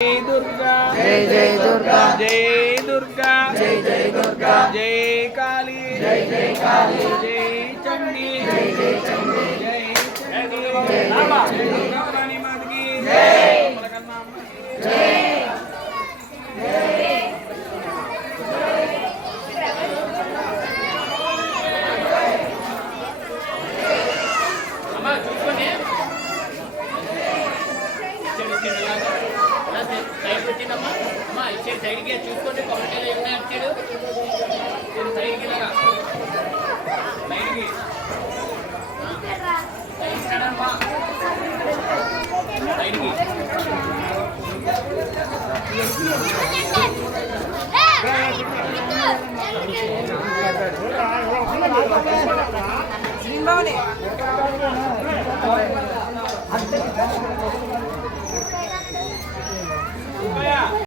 जय दुर्गा जय जय दुर्गा जय दुर्गा जय जय दुर्गा जय काली जय जय काली जय चंडी जय जय चंडी जय चंडी जय जय दुर्गा रानी माता की जय मलकन्मा अम्मा की जय సైడ్ కి చూసుకోండి కామెంట్ ఏమైనా వచ్చాడు సైడ్ కి లాగా సైడ్ కి సైడ్ కి శ్రీంభవని